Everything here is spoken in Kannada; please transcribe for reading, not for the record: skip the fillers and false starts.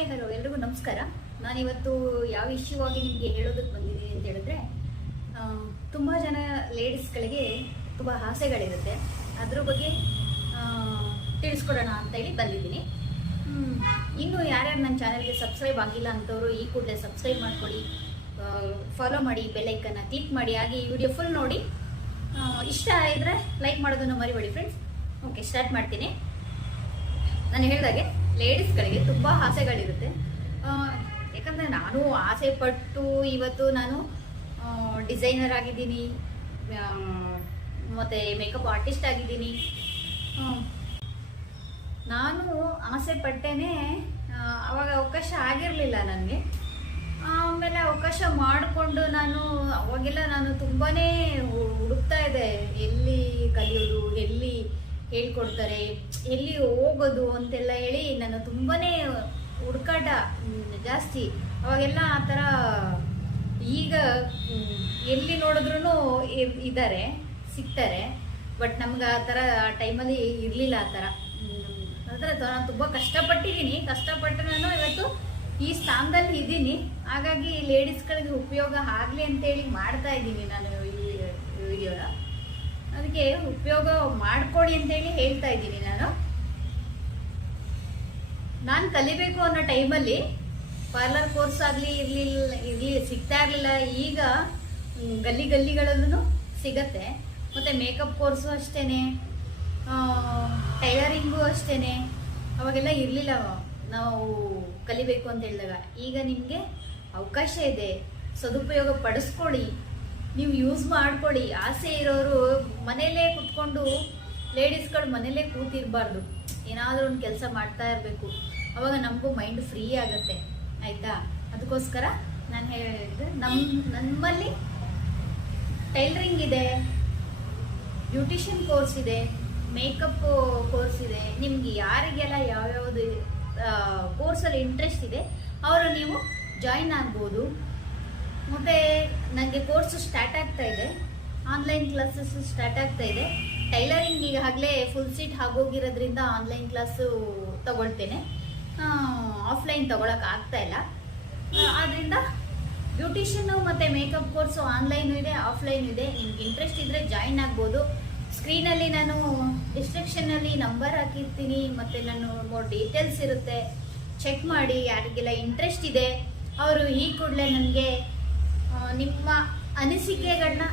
ಹಾಯ್ ಹಲೋ ಎಲ್ರಿಗೂ ನಮಸ್ಕಾರ. ನಾನಿವತ್ತು ಯಾವ ಇಶ್ಯೂ ಆಗಿ ನಿಮಗೆ ಹೇಳೋದಕ್ಕೆ ಬಂದಿದ್ದೀನಿ ಅಂತ ಹೇಳಿದ್ರೆ, ತುಂಬ ಜನ ಲೇಡೀಸ್ಗಳಿಗೆ ತುಂಬ ಆಸೆಗಳಿರುತ್ತೆ. ಅದ್ರ ಬಗ್ಗೆ ತಿಳಿಸ್ಕೊಡೋಣ ಅಂತ ಹೇಳಿ ಬಂದಿದ್ದೀನಿ. ಇನ್ನು ಯಾರ್ಯಾರು ನನ್ನ ಚಾನಲ್ಗೆ ಸಬ್ಸ್ಕ್ರೈಬ್ ಆಗಿಲ್ಲ ಅಂತವರು ಈ ಕೂಡಲೇ ಸಬ್ಸ್ಕ್ರೈಬ್ ಮಾಡ್ಕೊಳ್ಳಿ, ಫಾಲೋ ಮಾಡಿ, ಬೆಲ್ಲೈಕನ್ನ ಕ್ಲಿಕ್ ಮಾಡಿ, ಹಾಗೆ ಈ ವಿಡಿಯೋ ಫುಲ್ ನೋಡಿ. ಇಷ್ಟ ಇದ್ದರೆ ಲೈಕ್ ಮಾಡೋದನ್ನು ಮರಿಬೇಡಿ ಫ್ರೆಂಡ್ಸ್. ಓಕೆ, ಸ್ಟಾರ್ಟ್ ಮಾಡ್ತೀನಿ. ನಾನು ಹೇಳಿದಾಗೆ ಲೇಡೀಸ್ಗಳಿಗೆ ತುಂಬ ಆಸೆಗಳಿರುತ್ತೆ. ಯಾಕಂದರೆ ನಾನು ಆಸೆ ಪಟ್ಟು ಇವತ್ತು ನಾನು ಡಿಸೈನರ್ ಆಗಿದ್ದೀನಿ, ಮತ್ತು ಮೇಕಪ್ ಆರ್ಟಿಸ್ಟ್ ಆಗಿದ್ದೀನಿ. ನಾನು ಆಸೆ ಪಟ್ಟೇನೆ, ಆವಾಗ ಅವಕಾಶ ಆಗಿರಲಿಲ್ಲ ನನಗೆ. ಆಮೇಲೆ ಅವಕಾಶ ಮಾಡಿಕೊಂಡು ಅವಾಗೆಲ್ಲ ನಾನು ತುಂಬಾ ಹುಡುಕ್ತಾ ಇದ್ದೆ, ಎಲ್ಲಿ ಕಲಿಯೋದು, ಎಲ್ಲಿ ಹೇಳ್ಕೊಡ್ತಾರೆ, ಎಲ್ಲಿ ಹೋಗೋದು ಅಂತೆಲ್ಲ ಹೇಳಿ ನಾನು ತುಂಬಾ ಹುಡುಕಾಟ ಜಾಸ್ತಿ. ಅವಾಗೆಲ್ಲ ಆ ಥರ. ಈಗ ಎಲ್ಲಿ ನೋಡಿದ್ರೂ ಇದ್ದಾರೆ, ಸಿಗ್ತಾರೆ. ಬಟ್ ನಮ್ಗೆ ಆ ಥರ ಟೈಮಲ್ಲಿ ಇರಲಿಲ್ಲ. ಆ ಥರ ನಾನು ತುಂಬ ಕಷ್ಟಪಟ್ಟಿದ್ದೀನಿ. ಕಷ್ಟಪಟ್ಟು ನಾನು ಇವತ್ತು ಈ ಸ್ಥಾನದಲ್ಲಿ ಇದ್ದೀನಿ. ಹಾಗಾಗಿ ಲೇಡೀಸ್ಗಳಿಗೆ ಉಪಯೋಗ ಆಗಲಿ ಅಂತೇಳಿ ಮಾಡ್ತಾ ಇದ್ದೀನಿ ನಾನು ಈ ವಿಡಿಯೋನ. ಅದಕ್ಕೆ ಉಪಯೋಗ ಮಾಡ್ಕೊಳ್ಳಿ ಅಂತೇಳಿ ಹೇಳ್ತಾ ಇದ್ದೀನಿ. ನಾನು ಕಲಿಬೇಕು ಅನ್ನೋ ಟೈಮಲ್ಲಿ ಪಾರ್ಲರ್ ಕೋರ್ಸ್ ಆಗಲಿ ಸಿಗ್ತಾ ಇರಲಿಲ್ಲ. ಈಗ ಗಲ್ಲಿಗಳಲ್ಲೂ ಸಿಗತ್ತೆ. ಮತ್ತು ಮೇಕಪ್ ಕೋರ್ಸು ಅಷ್ಟೇ, ಟೈಲರಿಂಗು ಅಷ್ಟೇ. ಅವಾಗೆಲ್ಲ ಇರಲಿಲ್ಲ ನಾವು ಕಲಿಬೇಕು ಅಂತ ಹೇಳಿದಾಗ. ಈಗ ನಿಮಗೆ ಅವಕಾಶ ಇದೆ, ಸದುಪಯೋಗ ಪಡಿಸ್ಕೊಳ್ಳಿ, ನೀವು ಯೂಸ್ ಮಾಡ್ಕೊಳ್ಳಿ. ಆಸೆ ಇರೋರು ಮನೇಲೇ ಕುತ್ಕೊಂಡು, ಲೇಡೀಸ್ಗಳು ಮನೇಲೇ ಕೂತಿರಬಾರ್ದು, ಏನಾದರೂ ಒಂದು ಕೆಲಸ ಮಾಡ್ತಾ ಇರಬೇಕು. ಅವಾಗ ನಮಗೂ ಮೈಂಡ್ ಫ್ರೀ ಆಗುತ್ತೆ, ಆಯಿತಾ? ಅದಕ್ಕೋಸ್ಕರ ನಾನು ಹೇಳಿದ್ದೆ, ನಮ್ಮಲ್ಲಿ ಟೈಲರಿಂಗ್ ಇದೆ, ಬ್ಯೂಟಿಷಿಯನ್ ಕೋರ್ಸ್ ಇದೆ, ಮೇಕಪ್ ಕೋರ್ಸ್ ಇದೆ. ನಿಮ್ಗೆ ಯಾರಿಗೆಲ್ಲ ಯಾವ್ಯಾವುದು ಕೋರ್ಸಲ್ಲಿ ಇಂಟ್ರೆಸ್ಟ್ ಇದೆ ಅವರು ನೀವು ಜಾಯಿನ್ ಆಗ್ಬೋದು. ಮತ್ತು ನನಗೆ ಕೋರ್ಸು ಸ್ಟಾರ್ಟ್ ಆಗ್ತಾ ಇದೆ, ಆನ್ಲೈನ್ ಕ್ಲಾಸಸ್ ಸ್ಟಾರ್ಟ್ ಆಗ್ತಾ ಇದೆ. ಟೈಲರಿಂಗ್ ಈಗಾಗಲೇ ಫುಲ್ ಸೀಟ್ ಆಗೋಗಿರೋದ್ರಿಂದ ಆನ್ಲೈನ್ ಕ್ಲಾಸು ತಗೊಳ್ತೇನೆ, ಆಫ್ಲೈನ್ ತಗೊಳಕ್ಕೆ ಆಗ್ತಾ ಇಲ್ಲ. ಆದ್ದರಿಂದ ಬ್ಯೂಟಿಷಿಯನ್ನು ಮತ್ತು ಮೇಕಪ್ ಕೋರ್ಸು ಆನ್ಲೈನು ಇದೆ, ಆಫ್ಲೈನು ಇದೆ. ನಿಮ್ಗೆ ಇಂಟ್ರೆಸ್ಟ್ ಇದ್ದರೆ ಜಾಯಿನ್ ಆಗ್ಬೋದು. ಸ್ಕ್ರೀನಲ್ಲಿ ನಾನು ಡಿಸ್ಕ್ರಿಪ್ಷನ್ನಲ್ಲಿ ನಂಬರ್ ಹಾಕಿರ್ತೀನಿ, ಮತ್ತು ನಾನು ಡೀಟೇಲ್ಸ್ ಇರುತ್ತೆ, ಚೆಕ್ ಮಾಡಿ. ಯಾರಿಗೆಲ್ಲ ಇಂಟ್ರೆಸ್ಟ್ ಇದೆ ಅವರು ಈ ಕೂಡಲೇ ನನಗೆ ನಿಮ್ಮ ಅನಿಸಿಕೆಗಳನ್ನ